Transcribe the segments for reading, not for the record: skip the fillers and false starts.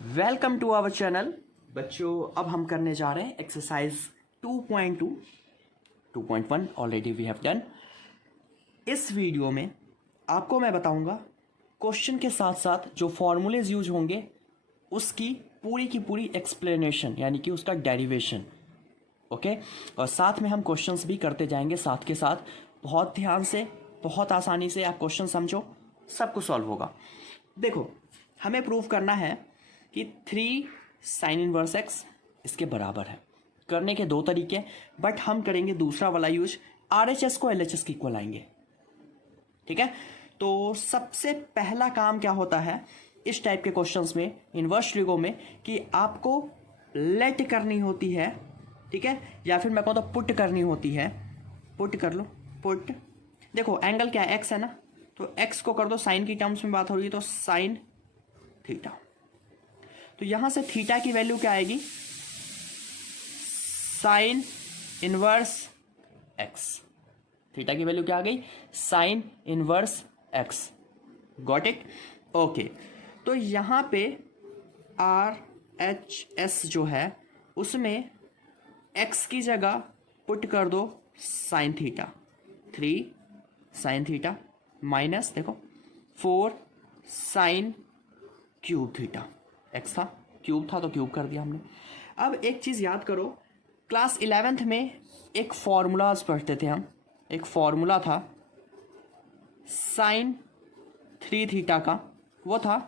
Welcome to our channel. बच्चों, अब हम करने जा रहे हैं exercise 2.2 2.1 already we have done. इस वीडियो में आपको मैं बताऊंगा क्वेश्चन के साथ साथ जो फॉर्मूलेज यूज होंगे उसकी पूरी एक्सप्लेनेशन, यानी कि उसका डेरिवेशन। ओके, और साथ में हम क्वेश्चंस भी करते जाएंगे साथ के साथ। बहुत ध्यान से, बहुत आसानी से आप क्वेश्चन समझो, सब कुछ सॉल्व होगा। देखो, हमें प्रूव करना है कि 3 साइन इनवर्स एक्स इसके बराबर है। करने के दो तरीके, बट हम करेंगे दूसरा वाला यूज, RHS को LHS की इक्वल आएंगे। ठीक है, तो सबसे पहला काम क्या होता है इस टाइप के क्वेश्चंस में, इनवर्स ट्रिगो में, कि आपको लेट करनी होती है। ठीक है, या फिर मैं कहूँ तो पुट करनी होती है। पुट कर लो, पुट। देखो एंगल क्या है, एक्स है ना, तो एक्स को कर दो, साइन की टर्म्स में बात हो रही है तो साइन थीटा। तो यहां से थीटा की वैल्यू क्या आएगी, साइन इनवर्स एक्स। थीटा की वैल्यू क्या आ गई, sign inverse x. Got it? Okay, तो यहां पे RHS जो है उसमें एक्स की जगह पुट कर दो sine theta, 3 sine theta minus, देखो 4 साइन क्यूब थीटा। एक्स था, क्यूब था तो क्यूब कर दिया हमने। अब एक चीज़ याद करो, क्लास 11th में एक फॉर्मूलाज पढ़ते थे हम। एक फॉर्मूला था साइन 3 थीटा का, वो था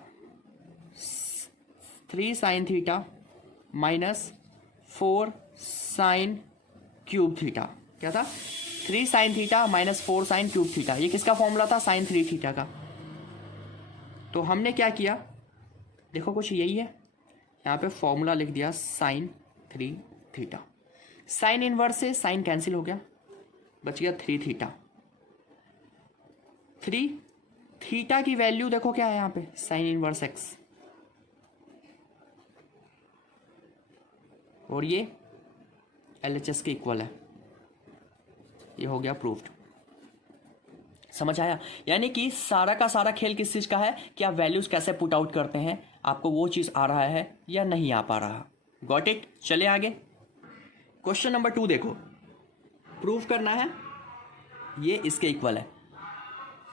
3 sine theta minus 4 sine cube theta. क्या था, 3 sine theta minus 4 sine cube theta. ये किसका फॉर्मूला था, साइन 3 थीटा का। तो हमने क्या किया, देखो कुछ यही है, यहाँ पे फॉर्मूला लिख दिया साइन 3 थीटा। साइन इनवर्स से साइन कैंसिल हो गया, बच गया 3 थीटा। 3 थीटा की वैल्यू देखो क्या है यहाँ पे, साइन इनवर्स एक्स, और ये LHS के इक्वल है। ये हो गया प्रूव्ड। समझ आया? यानी कि सारा का सारा खेल किस चीज़ का है कि आप वैल्यूज कैसे पुट आउट करते हैं, आपको वो चीज़ आ रहा है या नहीं आ पा रहा। Got it? चले आगे। क्वेश्चन नंबर 2 देखो, प्रूव करना है ये इसके इक्वल है।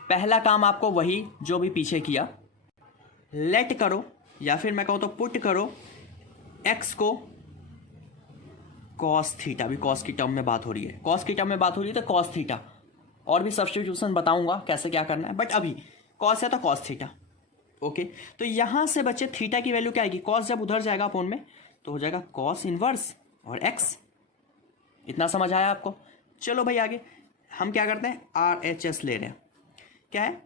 पहला काम आपको वही जो भी पीछे किया, लेट करो या फिर मैं कहूँ तो पुट करो एक्स को कॉस थीटा। भी कॉस की टर्म में बात हो रही है, कॉस की टर्म में बात हो रही है तो कॉस थीटा। और भी सब्स्टिट्यूशन बताऊंगा कैसे क्या करना है, बट अभी कॉस है तो कॉस थीटा। ओके, तो यहां से बच्चे थीटा की वैल्यू क्या आएगी, कॉस जब उधर जाएगा अपोन में तो हो जाएगा कॉस इनवर्स और एक्स। इतना समझ आया आपको? चलो भाई आगे हम क्या करते हैं, RHS ले रहे हैं। क्या है,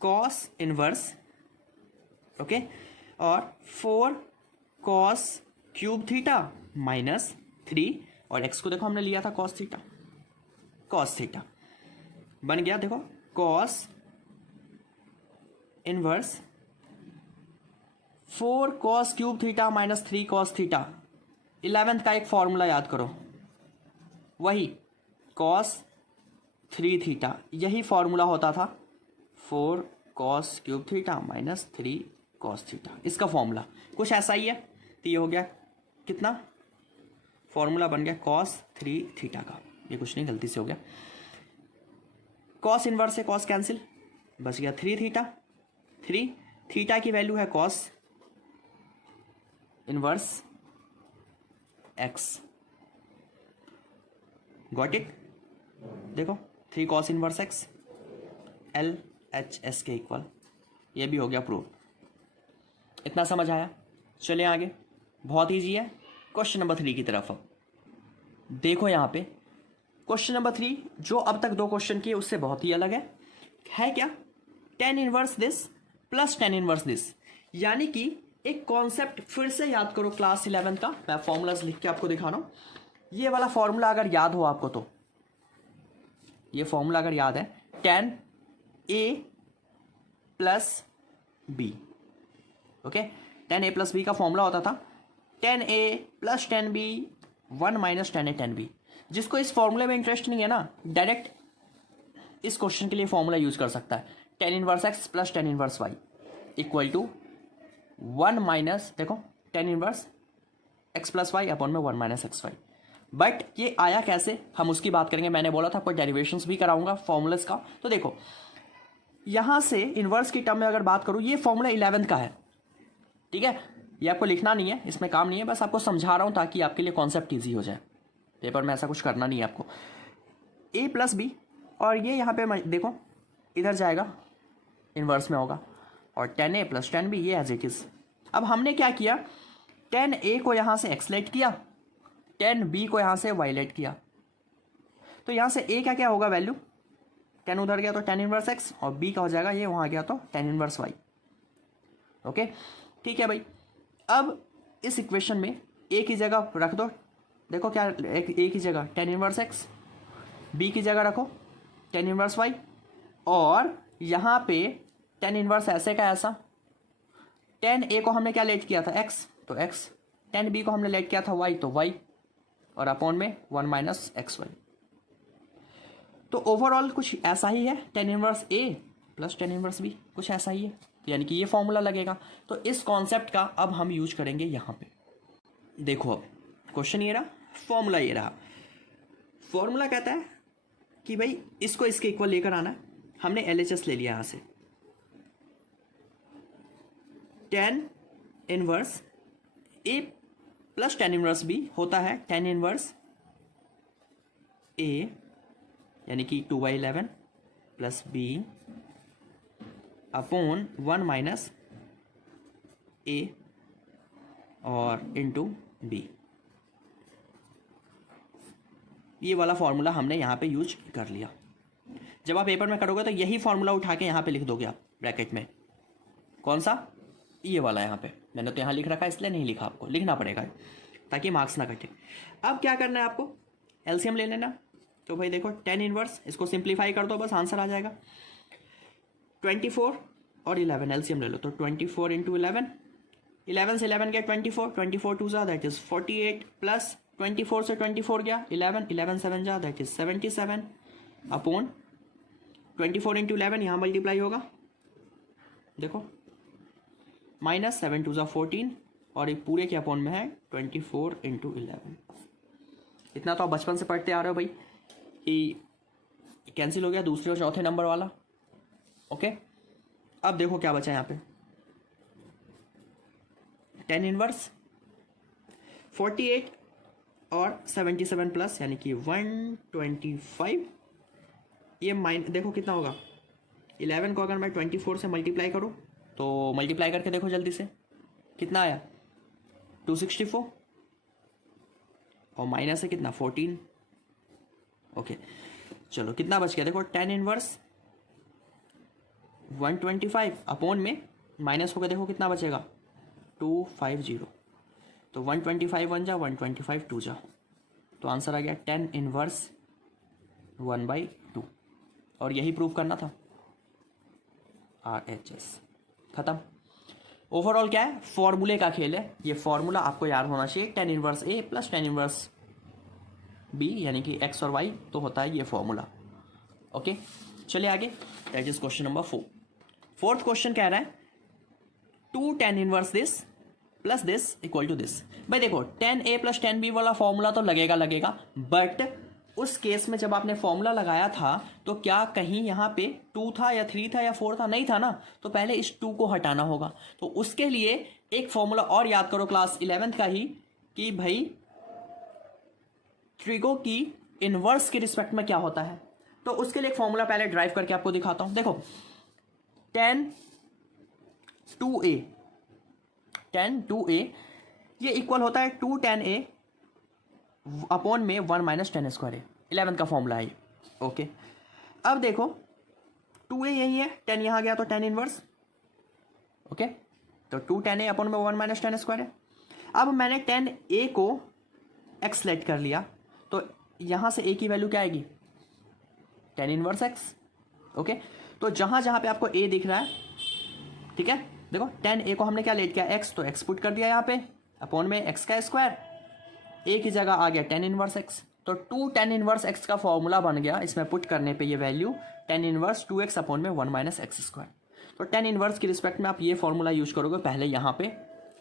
कॉस इनवर्स, ओके, और 4 कॉस क्यूब थीटा माइनस 3, और एक्स को देखो हमने लिया था कॉस थीटा, कॉस थीटा बन गया। देखो cos inverse 4 cos cube theta minus 3 cos theta. 11th का एक फॉर्मूला याद करो, वही कॉस 3 थीटा, यही फॉर्मूला होता था 4 cos cube theta minus 3 cos theta. इसका फॉर्मूला कुछ ऐसा ही है। तो ये हो गया कितना, फॉर्मूला बन गया कॉस 3 थीटा का। ये कुछ नहीं, गलती से हो गया। कॉस इनवर्स से कॉस कैंसिल, बच गया 3 थीटा। 3 थीटा की वैल्यू है cos inverse x. Got it? देखो 3 कॉस इनवर्स एक्स LHS के इक्वल। ये भी हो गया प्रूव। इतना समझ आया? चले आगे, बहुत ईजी है। क्वेश्चन नंबर 3 की तरफ अब देखो। यहाँ पे क्वेश्चन नंबर 3 जो अब तक 2 क्वेश्चन किए उससे बहुत ही अलग है क्या, tan inverse this plus tan inverse this. यानी कि एक कॉन्सेप्ट फिर से याद करो क्लास 11 का। मैं फॉर्मूलाज लिख के आपको दिखा रहा हूं। ये वाला फॉर्मूला अगर याद हो आपको, तो ये फॉर्मूला अगर याद है, tan A plus B। Okay, tan A plus B का फॉर्मूला होता था tan A plus tan B 1 minus tan A tan B। जिसको इस फॉर्मूले में इंटरेस्ट नहीं है ना, डायरेक्ट इस क्वेश्चन के लिए फॉर्मूला यूज कर सकता है। tan inverse x plus tan inverse y equal to 1 minus, देखो tan inverse x plus y upon में 1 माइनस एक्स वाई। बट ये आया कैसे, हम उसकी बात करेंगे। मैंने बोला था आपको डेरिवेशंस भी कराऊंगा फॉर्मूलाज का। तो देखो यहाँ से इन्वर्स की टर्म में अगर बात करूँ, ये फॉर्मूला 11th का है, ठीक है। ये आपको लिखना नहीं है, इसमें काम नहीं है, बस आपको समझा रहा हूँ ताकि आपके लिए कॉन्सेप्ट ईजी हो जाए। पेपर में ऐसा कुछ करना नहीं है आपको। ए प्लस बी, और ये यहाँ पे देखो इधर जाएगा इन्वर्स में होगा, और टेन ए प्लस टेन बी ये एज इट इज़। अब हमने क्या किया, टेन ए को यहाँ से एक्स लेट किया, टेन बी को यहाँ से वाई लेट किया। तो यहाँ से ए का क्या होगा वैल्यू, टेन उधर गया तो टेन इनवर्स एक्स, और बी का हो जाएगा ये वहाँ गया तो टेन इनवर्स वाई। ओके ठीक है भाई। अब इस इक्वेशन में ए की जगह रख दो, देखो क्या ए की जगह टेन इनवर्स एक्स, बी की जगह रखो टेन इनवर्स वाई, और यहाँ पे टेन इनवर्स ऐसे का ऐसा। टेन ए को हमने क्या लेट किया था एक्स, तो एक्स, टेन बी को हमने लेट किया था वाई, तो वाई, और अपॉन में 1 माइनस एक्स वाई। तो ओवरऑल कुछ ऐसा ही है, टेन इनवर्स ए प्लस टेन इनवर्स बी, कुछ ऐसा ही है, यानी कि ये फॉर्मूला लगेगा। तो इस कॉन्सेप्ट का अब हम यूज करेंगे यहाँ पे। देखो अब क्वेश्चन ये रहा, फॉर्मूला ये रहा। फॉर्मूला कहता है कि भाई इसको इसके इक्वल लेकर आना है। हमने LHS ले लिया यहाँ से, टेन इनवर्स ए प्लस टेन इनवर्स बी होता है टेन इनवर्स ए, यानी कि 2/11 प्लस बी अपॉन 1 माइनस ए और इंटू बी। ये वाला फॉर्मूला हमने यहाँ पे यूज कर लिया। जब आप पेपर में करोगे तो यही फॉर्मूला उठा के यहाँ पे लिख दोगे आप ब्रैकेट में। कौन सा, ये वाला यहाँ पे मैंने तो यहाँ लिख रखा है, इसलिए नहीं लिखा, आपको लिखना पड़ेगा ताकि मार्क्स ना कटे। अब क्या करना है आपको, एलसीएम ले लेना। तो भाई देखो टेन इनवर्स, इसको सिंप्लीफाई कर दो बस आंसर आ जाएगा। 24 और 11 एलसीएम ले लो, तो 24 इंटू 11, 11 से 11 गया 24, 24 टू जा दैट इज 48, प्लस 24 से 24 गया 11, 11 7 जा दैट इज 77 अपॉन 24 इंटू 11 यहाँ मल्टीप्लाई होगा, देखो माइनस 7 टू जा 14, और ये पूरे के अपॉन में है 24 इंटू 11। इतना तो आप बचपन से पढ़ते आ रहे हो भाई कि कैंसिल हो गया दूसरे और चौथे नंबर वाला। ओके अब देखो क्या बचा यहाँ पे, टेन इनवर्स 48 और 77 प्लस यानी कि 125। ये देखो कितना होगा, 11 को अगर मैं 24 से मल्टीप्लाई करूँ तो मल्टीप्लाई करके देखो जल्दी से कितना आया, 264, और माइनस है कितना 14। ओके चलो कितना बच गया, देखो टेन इनवर्स 125 अपॉन में माइनस होगा, देखो कितना बचेगा 250। तो 125 1 जा 125 2 जा, तो आंसर आ गया टेन इनवर्स 1/2। और यही प्रूव करना था, RHS खत्म। ओवरऑल क्या है, फॉर्मूले का खेल है। ये फॉर्मूला आपको याद होना चाहिए, टेन इनवर्स ए प्लस टेन इनवर्स बी यानी कि एक्स और वाई, तो होता है ये फॉर्मूला। ओके चलिए आगे, that is question number 4। Fourth question कह रहा है 2 tan inverse this plus this equal to दिस। भाई देखो 10a प्लस 10b वाला फॉर्मूला तो लगेगा, बट उस केस में जब आपने फॉर्मूला लगाया था तो क्या कहीं यहाँ पे 2 था या 3 था या 4 था, नहीं था ना, तो पहले इस 2 को हटाना होगा। तो उसके लिए एक फॉर्मूला और याद करो क्लास 11th का ही, कि भाई ट्रिगो की इनवर्स के रिस्पेक्ट में क्या होता है। तो उसके लिए एक फॉर्मूला पहले ड्राइव करके आपको दिखाता हूं। देखो 10 2a ये इक्वल होता है 2 tan a अपॉन में 1 माइनस टेन स्क्वायर है, 11 का फॉर्मूला है। ओके अब देखो 2a यही है, 10 यहाँ गया तो 10 इनवर्स। ओके तो 2 tan a अपॉन में 1 माइनस टेन स्क्वायर है। अब मैंने 10a को x लेट कर लिया, तो यहाँ से a की वैल्यू क्या आएगी 10 इनवर्स x। ओके तो जहाँ जहाँ पे आपको a दिख रहा है, ठीक है, देखो 10a को हमने क्या लेट किया x, तो x पुट कर दिया यहाँ पे अपॉन में x का स्क्वायर, a की जगह आ गया 10 इनवर्स x। तो 2 tan इनवर्स x का फॉर्मूला बन गया, इसमें पुट करने पे ये वैल्यू 10 इनवर्स 2x अपॉन में 1 माइनस एक्स स्क्वायर। तो 10 इनवर्स की रिस्पेक्ट में आप ये फॉर्मूला यूज करोगे पहले यहाँ पे,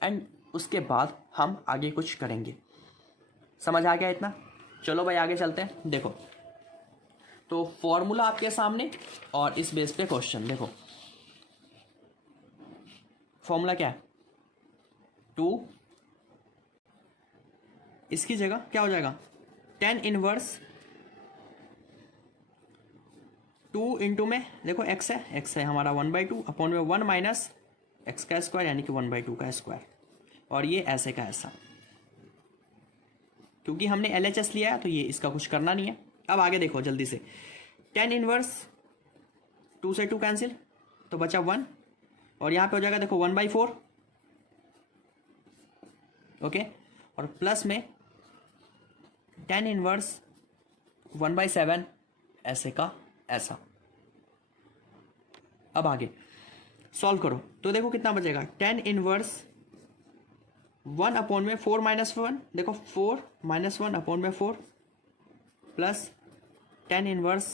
एंड उसके बाद हम आगे कुछ करेंगे। समझ आ गया इतना? चलो भाई आगे चलते हैं। देखो तो फॉर्मूला आपके सामने और इस बेस पे क्वेश्चन। देखो फॉर्मूला क्या है, 2, इसकी जगह क्या हो जाएगा, tan इनवर्स 2 इंटू में देखो x है हमारा 1/2 अपॉन में 1 माइनस एक्स का स्क्वायर यानी कि 1/2 का स्क्वायर, और ये ऐसे का ऐसा। क्योंकि हमने LHS लिया है तो ये इसका कुछ करना नहीं है। अब आगे देखो जल्दी से, tan इनवर्स 2 से 2 कैंसिल तो बचा 1, और यहाँ पे हो जाएगा देखो 1/4, ओके, और प्लस में tan इनवर्स 1/7 ऐसे का ऐसा। अब आगे सॉल्व करो तो देखो कितना बचेगा, tan इनवर्स 1 अपॉन में 4 माइनस 1, देखो 4 माइनस 1 अपॉन में 4 plus tan inverse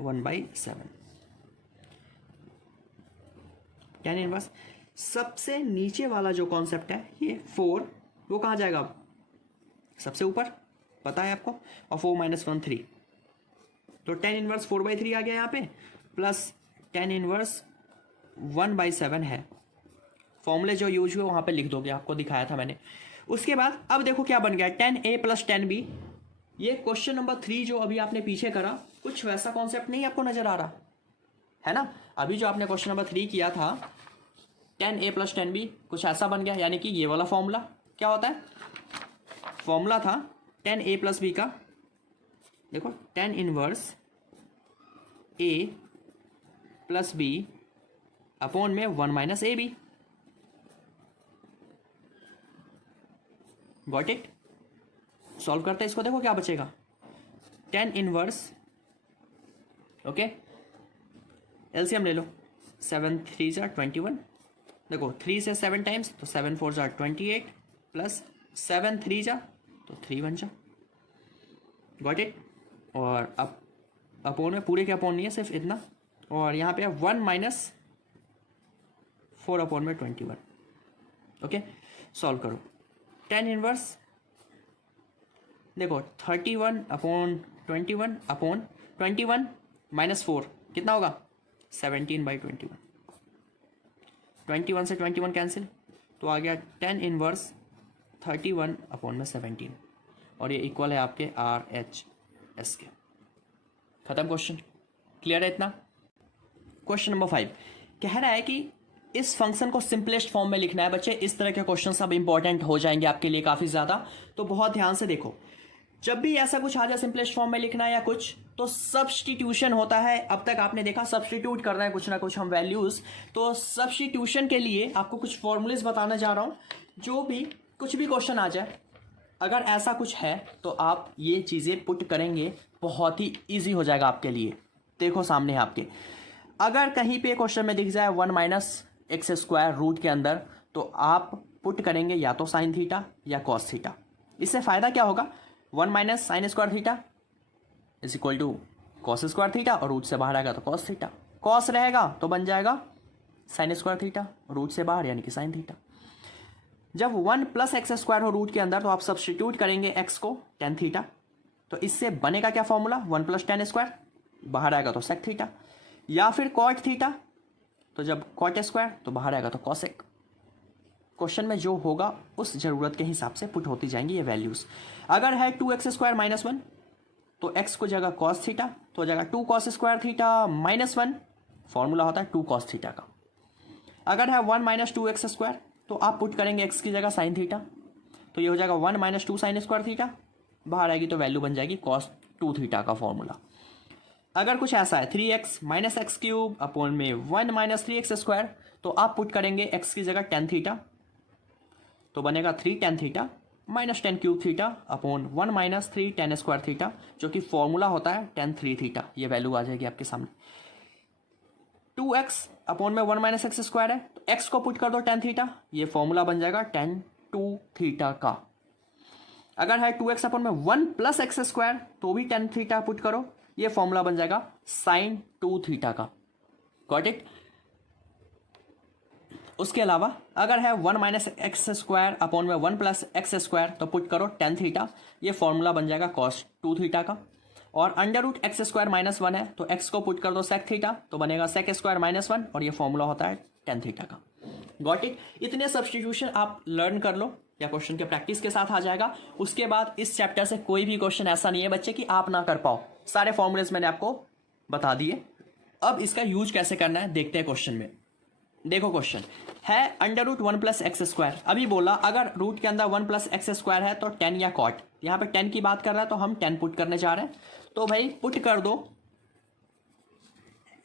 1/7। tan inverse सबसे नीचे वाला जो कॉन्सेप्ट है ये 4, वो कहाँ जाएगा अब, सबसे ऊपर, पता है आपको, और 4 माइनस 1 3, तो tan इनवर्स 4/3 आ गया यहाँ पे, प्लस tan इनवर्स 1/7 है। फॉर्मूले जो यूज हुए वहाँ पे लिख दोगे, आपको दिखाया था मैंने। उसके बाद अब देखो क्या बन गया, tan A plus tan B। ये क्वेश्चन नंबर 3 जो अभी आपने पीछे करा, कुछ वैसा कॉन्सेप्ट नहीं आपको नजर आ रहा है ना। अभी जो आपने क्वेश्चन नंबर 3 किया था, tan A plus tan B कुछ ऐसा बन गया, यानी कि ये वाला फॉर्मूला क्या होता है, फॉर्मूला था tan A प्लस B का, देखो tan inverse A plus B upon में 1 minus AB। Got it? Solve करते हैं इसको, देखो क्या बचेगा, tan इनवर्स, ओके, एलसीएम ले लो, 7 3 जार 21, देखो 3 से 7 टाइम्स तो 7 4 जार 28 प्लस 7 3 जा तो 3 बन जा। Got it? और अब अपोन में पूरे के अपोन नहीं है, सिर्फ इतना, और यहाँ पे 1 माइनस 4 अपॉन में 21, ओके। सॉल्व करो, tan इनवर्स देखो 31 अपॉन 21 अपॉन 21 माइनस 4 कितना होगा, 17/21, 21 से 21 कैंसिल तो आ गया tan इनवर्स 31 अपॉन में 17, और ये इक्वल है आपके RHS के। खत्म क्वेश्चन, क्लियर है इतना? क्वेश्चन नंबर 5 कह रहा है कि इस फंक्शन को सिंपलेस्ट फॉर्म में लिखना है। बच्चे इस तरह के क्वेश्चन अब इंपॉर्टेंट हो जाएंगे आपके लिए काफ़ी ज़्यादा, तो बहुत ध्यान से देखो। जब भी ऐसा कुछ आ जाए सिंपलेस्ट फॉर्म में लिखना है या कुछ, तो सब्स्टिट्यूशन होता है। अब तक आपने देखा सब्स्टिट्यूट कर रहे हैं कुछ ना कुछ हम वैल्यूज़, तो सब्स्टिट्यूशन के लिए आपको कुछ फॉर्मूलेज बताने जा रहा हूँ। जो भी कुछ भी क्वेश्चन आ जाए, अगर ऐसा कुछ है तो आप ये चीज़ें पुट करेंगे, बहुत ही ईजी हो जाएगा आपके लिए। देखो सामने है आपके, अगर कहीं पे क्वेश्चन में दिख जाए 1 माइनस एक्स स्क्वायर रूट के अंदर, तो आप पुट करेंगे या तो साइन थीटा या कॉस थीटा। इससे फ़ायदा क्या होगा, 1 minus sine square theta is equal to cos square theta, और रूट से बाहर आएगा तो कॉस थीटा, कॉस रहेगा तो बन जाएगा साइन स्क्वायर थीटा, रूट से बाहर यानी कि साइन थीटा। जब 1 प्लस एक्स स्क्वायर हो रूट के अंदर, तो आप सब्स्टिट्यूट करेंगे एक्स को tan थीटा, तो इससे बनेगा क्या फॉर्मूला, 1 प्लस tan स्क्वायर, बाहर आएगा तो सेक थीटा, या फिर कॉट थीटा, तो जब कॉट स्क्वायर तो बाहर आएगा तो कॉसेक। क्वेश्चन में जो होगा उस ज़रूरत के हिसाब से पुट होती जाएंगी ये वैल्यूज़। अगर है 2x स्क्वायर माइनस 1, तो x को जगह कॉस थीटा, तो हो जाएगा 2 cos square theta minus 1, formula होता है 2 कॉस थीटा का। अगर है 1 माइनस 2x स्क्वायर, तो आप पुट करेंगे x की जगह साइन थीटा, तो ये हो जाएगा 1 माइनस 2 साइन स्क्वायर थीटा, बाहर आएगी तो वैल्यू बन जाएगी कॉस 2 थीटा का फॉर्मूला। अगर कुछ ऐसा है 3x minus x cube upon में 1 माइनस 3x स्क्वायर, तो आप पुट करेंगे x की जगह tan थीटा, तो बनेगा 3 tan theta minus tan cube theta upon 1 minus 3 tan square theta, जो कि फॉर्मूला होता है tan 3 थीटा। ये वैल्यू आ जाएगी आपके सामने। 2x अपॉन में 1 माइनस एक्स स्क्वायर है, तो x को पुट कर दो tan थीटा, ये फॉर्मूला बन जाएगा tan 2 थीटा का। अगर है 2x अपॉन में 1 प्लस एक्स स्क्वायर, तो भी tan थीटा पुट करो, ये फॉर्मूला बन जाएगा साइन 2 थीटा का। Got it? उसके अलावा अगर है 1 माइनस एक्स स्क्वायर अपॉन में 1 प्लस एक्स स्क्वायर तो पुट करो टेन थीटा, ये फॉर्मूला बन जाएगा कॉस 2 थीटा का। और under root x square minus 1 है तो एक्स को पुट कर दो सेक थीटा तो बनेगा सेक स्क्वायर माइनस 1 और ये फॉर्मूला होता है टेन थीटा का। Got it. इतने सब्स्टिट्यूशन आप लर्न कर लो या क्वेश्चन के प्रैक्टिस के साथ आ जाएगा। उसके बाद इस चैप्टर से कोई भी क्वेश्चन ऐसा नहीं है बच्चे कि आप ना कर पाओ, सारे फॉर्मूलेस मैंने आपको बता दिए। अब इसका यूज कैसे करना है देखते हैं क्वेश्चन में। देखो क्वेश्चन है under root 1 plus x square. अभी बोला अगर रूट के अंदर 1 प्लस एक्स स्क्वायर है तो 10 या कॉट, यहाँ पे 10 की बात कर रहा है तो हम 10 पुट करने जा रहे हैं। तो भाई पुट कर दो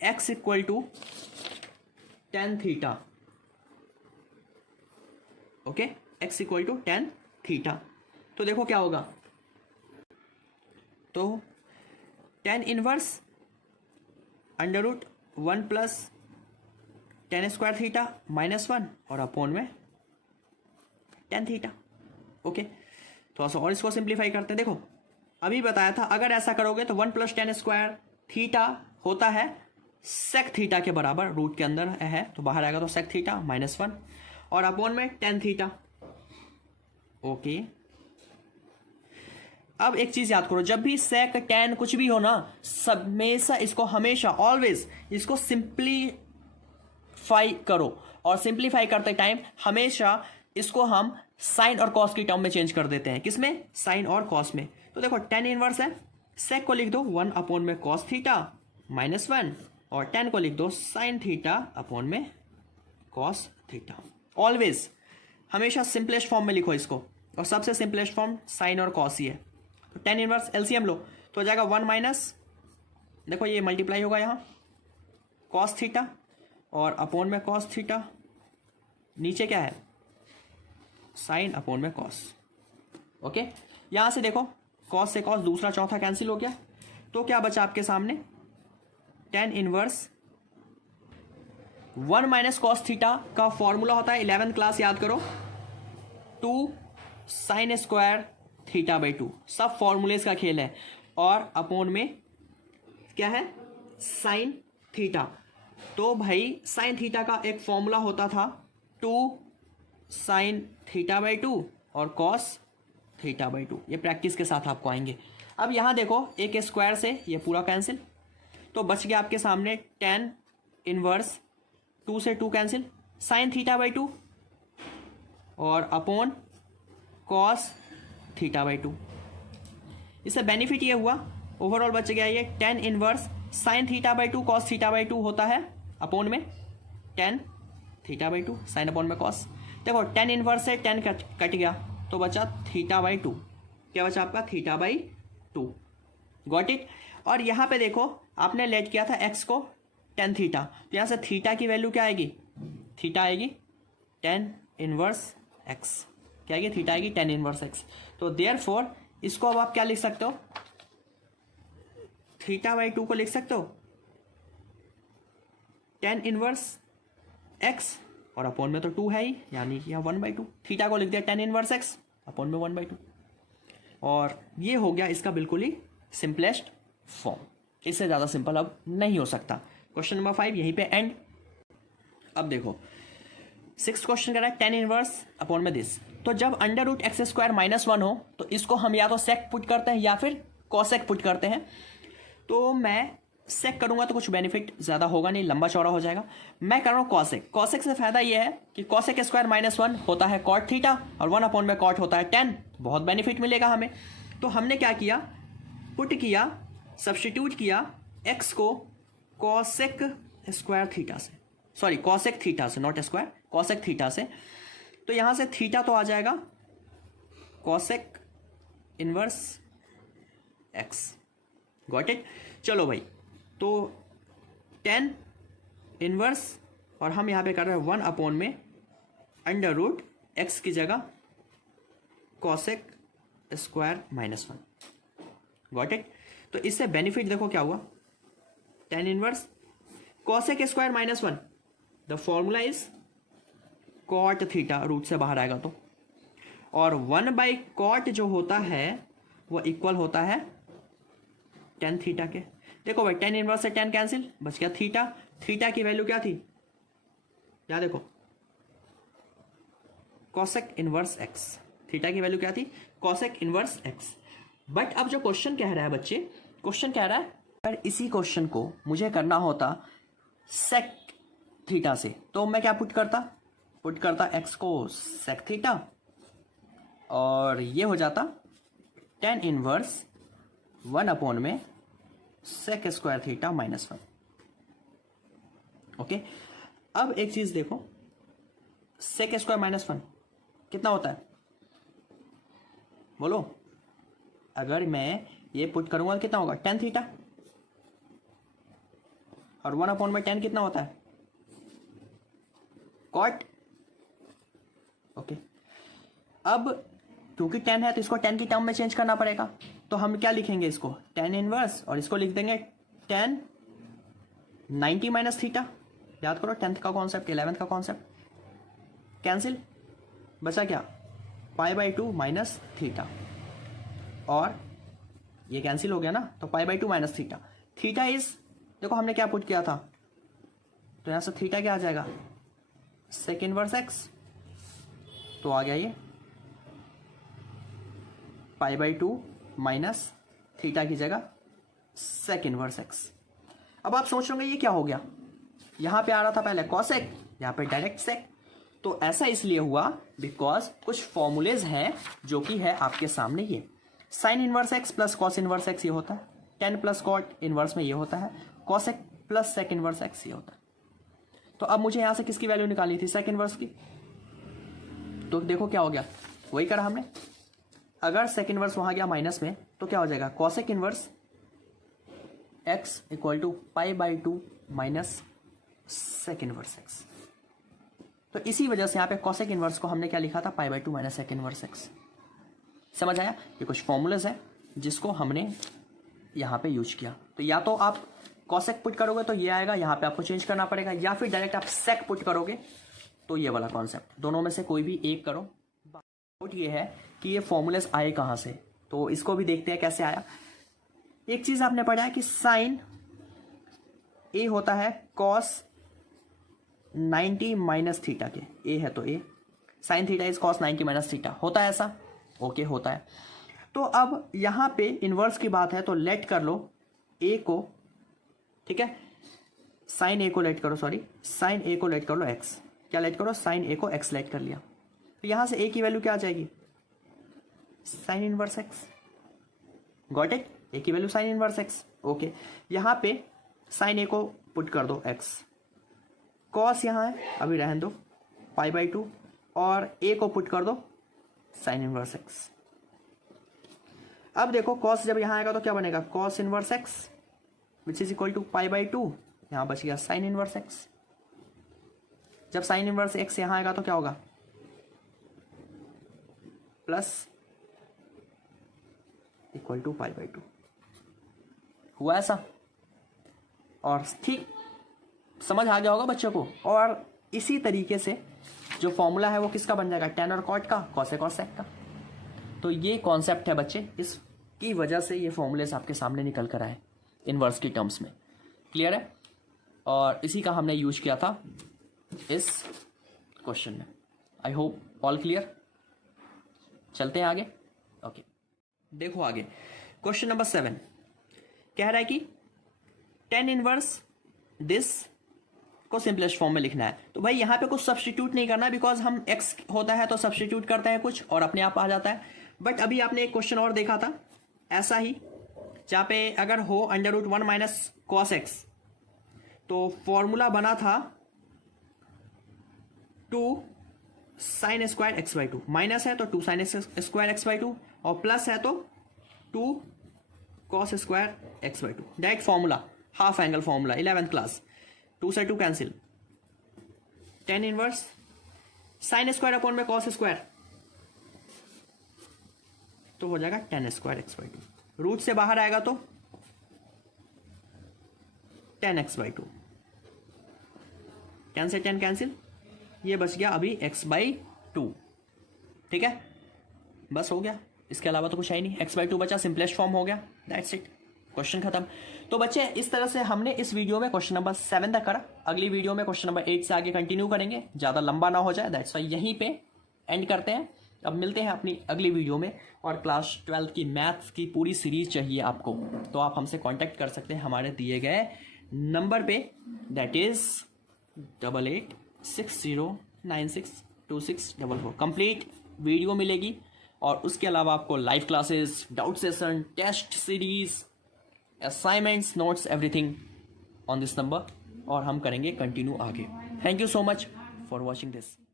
x equal to tan theta. Okay, x equal to tan theta. तो देखो क्या होगा, तो tan inverse under root 1 plus tan square theta minus 1 और अपॉन में टेन थीटा। ओके, थोड़ा सा और इसको सिंप्लीफाई करते हैं। देखो अभी बताया था अगर ऐसा करोगे तो 1 प्लस टेन स्क्वायर थीटा होता है सेक थीटा के बराबर, रूट के अंदर है तो बाहर आएगा तो सेक थीटा माइनस 1 और अपॉन में टेन थीटा। ओके, अब एक चीज याद करो, जब भी सेक टेन कुछ भी हो ना, हमेशा इसको हमेशा ऑलवेज इसको सिंप्लीफाई करो और सिंप्लीफाई करते टाइम हमेशा इसको हम साइन और कॉस की टर्म में चेंज कर देते हैं। किसमें? साइन और कॉस में। तो देखो टेन इनवर्स है, सेक को लिख दो 1 अपॉन में कॉस थीटा माइनस 1 और टेन को लिख दो साइन थीटा अपॉन में कॉस थीटा। ऑलवेज हमेशा सिंपलेस्ट फॉर्म में लिखो इसको, और सबसे सिंपलेस्ट फॉर्म साइन और कॉस ही है। तो टेन इनवर्स एलसीएम लो तो हो जाएगा 1 माइनस, देखो ये मल्टीप्लाई होगा यहाँ कॉस थीटा और अपॉन में कॉस थीटा, नीचे क्या है साइन अपॉन में कॉस। ओके, यहां से देखो कॉस से कॉस दूसरा चौथा कैंसिल हो गया, तो क्या बचा आपके सामने tan inverse 1 minus cos theta का फॉर्मूला होता है 11th क्लास याद करो 2 साइन स्क्वायर थीटा बाई 2, सब फॉर्मूलेस का खेल है। और अपॉन में क्या है साइन थीटा, तो भाई साइन थीटा का एक फॉर्मूला होता था 2 साइन थीटा बाई 2 और कॉस थीटा बाई 2, ये प्रैक्टिस के साथ आपको आएंगे। अब यहाँ देखो एक स्क्वायर से ये पूरा कैंसिल, तो बच गया आपके सामने टेन इनवर्स 2 से 2 कैंसिल साइन थीटा बाई 2 और अपॉन कॉस थीटा बाई 2। इससे बेनिफिट ये हुआ ओवरऑल बच गया ये tan inverse sine theta by 2 cos theta by 2 होता है अपॉन में tan theta by 2 sine upon में कॉस। देखो टेन इनवर्स से टेन कट गया तो बचा थीटा बाई 2, क्या बचा आपका थीटा बाई 2। Got it. और यहाँ पे देखो आपने लेट किया था एक्स को टेन थीटा, तो यहाँ से थीटा की वैल्यू क्या आएगी, थीटा आएगी टेन इनवर्स एक्स, क्या आएगी थीटा आएगी टेन इनवर्स एक्स। तो देयरफॉर इसको अब आप क्या लिख सकते हो, थीटा बाई 2 को लिख सकते हो टेन इनवर्स एक्स और अपॉन में तो 2 है ही, यानी कि 1/2। थीटा को लिख दिया टेन इनवर्स एक्स अपॉन में 1/2, और ये हो गया इसका बिल्कुल ही सिंपलेस्ट फॉर्म। इससे ज़्यादा सिंपल अब नहीं हो सकता। क्वेश्चन नंबर 5 यहीं पे एंड। अब देखो 6th क्वेश्चन कह रहा है टेन इनवर्स अपॉन में दिस। तो जब under root x square minus 1 हो तो इसको हम या तो सेक पुट करते हैं या फिर कॉसेक पुट करते हैं। तो मैं सेक करूंगा तो कुछ बेनिफिट ज़्यादा होगा नहीं, लंबा चौड़ा हो जाएगा। मैं कर रहा हूँ कॉसेक। कॉसेक से फायदा ये है कि कॉसेक स्क्वायर माइनस 1 होता है कॉट थीटा और 1 अपॉन में कॉट होता है 10, बहुत बेनिफिट मिलेगा हमें। तो हमने क्या किया, पुट किया, सब्स्टिट्यूट किया एक्स को कॉसेक स्क्वायर थीटा से, सॉरी कॉसेक थीटा से, नॉट स्क्वायर, कॉसेक थीटा से। तो यहाँ से थीटा तो आ जाएगा cosec inverse x. Got it. चलो भाई, तो टेन इनवर्स और हम यहाँ पे कर रहे हैं 1 अपॉन में अंडर रूट एक्स की जगह cosec square minus 1। Got it. तो इससे बेनिफिट देखो क्या हुआ, tan inverse cosec square minus 1, the formula is cot theta, root से बाहर आएगा तो, और 1/कॉट जो होता है वो इक्वल होता है टेन थीटा के। देखो भाई टेन इनवर्स से टेन कैंसिल, बच गया थीटा। थीटा की वैल्यू क्या थी, याद देखो कॉसेक इनवर्स एक्स, थीटा की वैल्यू क्या थी, कॉसेक इनवर्स एक्स। बट अब जो क्वेश्चन कह रहा है बच्चे, क्वेश्चन कह रहा है अगर इसी क्वेश्चन को मुझे करना होता सेक थीटा से, तो मैं क्या पुट करता एक्स को सेक थीटा, और ये हो जाता टेन इनवर्स 1 में सेक स्क्वायर थीटा -1। ओके, अब एक चीज देखो, सेक स्क्वायर -1 कितना होता है, बोलो। अगर मैं ये पुट करूंगा तो कितना होगा, टेन थीटा, और 1/10 कितना होता है, कॉट। ओके, अब क्योंकि 10 है तो इसको 10 की टर्म में चेंज करना पड़ेगा, तो हम क्या लिखेंगे, इसको 10 इनवर्स, और इसको लिख देंगे 10 90 माइनस थीटा। याद करो 10th का कॉन्सेप्ट, 11th का कॉन्सेप्ट, कैंसिल, बचा क्या, π/2 माइनस थीटा, और ये कैंसिल हो गया ना, तो π/2 माइनस थीटा। थीटा इज, देखो हमने क्या पुट किया था, तो यहां से थीटा क्या आ जाएगा, सेक इनवर्स एक्स, तो आ गया ये π/2 माइनस थीटा की जगह सेक इनवर्स एक्स। अब आप सोच रहे होंगे ये क्या हो गया, यहां पे आ रहा था पहले कॉसेक, यहां पे डायरेक्ट सेक। तो ऐसा इसलिए हुआ बिकॉज कुछ फॉर्मूलेज हैं जो कि है आपके सामने, ये sign inverse x plus cos inverse x ये होता है, 10 प्लस कॉट इनवर्स में ये होता है, cosec plus sec inverse x ये होता है। तो अब मुझे यहां से किसकी वैल्यू निकालनी थी, सेक इनवर्स की। तो देखो क्या हो गया, वही करा हमने। अगर सेक इनवर्स वहां गया माइनस में, तो क्या हो जाएगा, cosec inverse x equal to π/2 minus sec inverse x. तो इसी वजह से यहाँ पे कॉसेक इनवर्स को हमने क्या लिखा था, π/2 माइनस सेक इनवर्स एक्स। समझ आया, ये कुछ फॉर्मूलाज है जिसको हमने यहाँ पे यूज किया। तो या तो आप कॉसेक पुट करोगे तो ये आएगा, यहाँ पे आपको चेंज करना पड़ेगा, या फिर डायरेक्ट आप सेक पुट करोगे तो ये वाला कॉन्सेप्ट, दोनों में से कोई भी एक करो। डाउट ये है कि ये फॉर्मूलाज आए कहाँ से, तो इसको भी देखते हैं कैसे आया। एक चीज आपने पढ़ा है कि साइन ए होता है कॉस 90 माइनस थीटा के, ए है तो A, sine theta is cos 90 minus theta, होता है ऐसा, ओके होता है। तो अब यहां पे इनवर्स की बात है तो लेट कर लो ए को, ठीक है, साइन ए को लेट करो, सॉरी साइन ए को लेट कर लो एक्स, क्या लेट करो, साइन ए को एक्स लेट कर लिया। तो यहां से ए की वैल्यू क्या आ जाएगी, sine inverse x, got it, A की value sine inverse x. Okay, यहां पे साइन ए को पुट कर दो एक्स, कॉस यहां है अभी रहने दो π/2, और ए को पुट कर दो साइन इनवर्स एक्स। अब देखो कॉस जब यहां आएगा तो क्या बनेगा, cos inverse x which is equal to π/2, यहां बच गया साइन इनवर्स एक्स। जब साइन इनवर्स एक्स यहां आएगा तो क्या होगा, प्लस इक्वल टू π/2, हुआ ऐसा। और ठीक समझ आ गया होगा बच्चों को। और इसी तरीके से जो फॉर्मूला है वो किसका बन जाएगा, टेन और कॉट का, कॉसेक और सेक का। तो ये कॉन्सेप्ट है बच्चे, इसकी वजह से ये फॉर्मूलेस आपके सामने निकल कर आए इनवर्स की टर्म्स में, क्लियर है। और इसी का हमने यूज किया था इस क्वेश्चन में। I hope all clear. चलते हैं आगे। ओके, देखो आगे क्वेश्चन नंबर 7 कह रहा है कि टेन इनवर्स दिस को सिंपलेस्ट फॉर्म में लिखना है। तो भाई यहाँ पे कुछ सब्स्टिट्यूट नहीं करना है, बिकॉज हम x होता है तो सब्स्टिट्यूट करते हैं कुछ और अपने आप आ जाता है। बट अभी आपने एक क्वेश्चन और देखा था ऐसा ही, जहाँ पे अगर हो √1 माइनस कॉस एक्स, तो फॉर्मूला बना था 2 साइन स्क्वायर x/2, माइनस है तो 2 साइन स्क्वायर x/2, और प्लस है तो 2 cos square x/2। Direct formula, half angle formula, 11th class. 2 से 2 cancel, tan inverse sine square upon में कॉस स्क्वायर, तो हो जाएगा टेन स्क्वायर x/2। रूट से बाहर आएगा तो 10x/2, 10 से 10 कैंसिल, ये बच गया अभी x/2, ठीक है, बस हो गया, इसके अलावा तो कुछ है ही नहीं। x/2 बचा, सिंपलेस्ट फॉर्म हो गया, दैट्स इट, क्वेश्चन खत्म। तो बच्चे इस तरह से हमने इस वीडियो में क्वेश्चन नंबर 7 तक करा। अगली वीडियो में क्वेश्चन नंबर 8 से आगे कंटिन्यू करेंगे, ज़्यादा लंबा ना हो जाए, दैट्स वाई यहीं पे एंड करते हैं। अब मिलते हैं अपनी अगली वीडियो में। और क्लास 12 की मैथ्स की पूरी सीरीज चाहिए आपको तो आप हमसे कांटेक्ट कर सकते हैं हमारे दिए गए नंबर पे, दैट इज 8860962644। कंप्लीट वीडियो मिलेगी और उसके अलावा आपको live classes, doubt session, test series, assignments, notes, everything on this number, और हम करेंगे कंटिन्यू आगे। Thank you so much for watching this.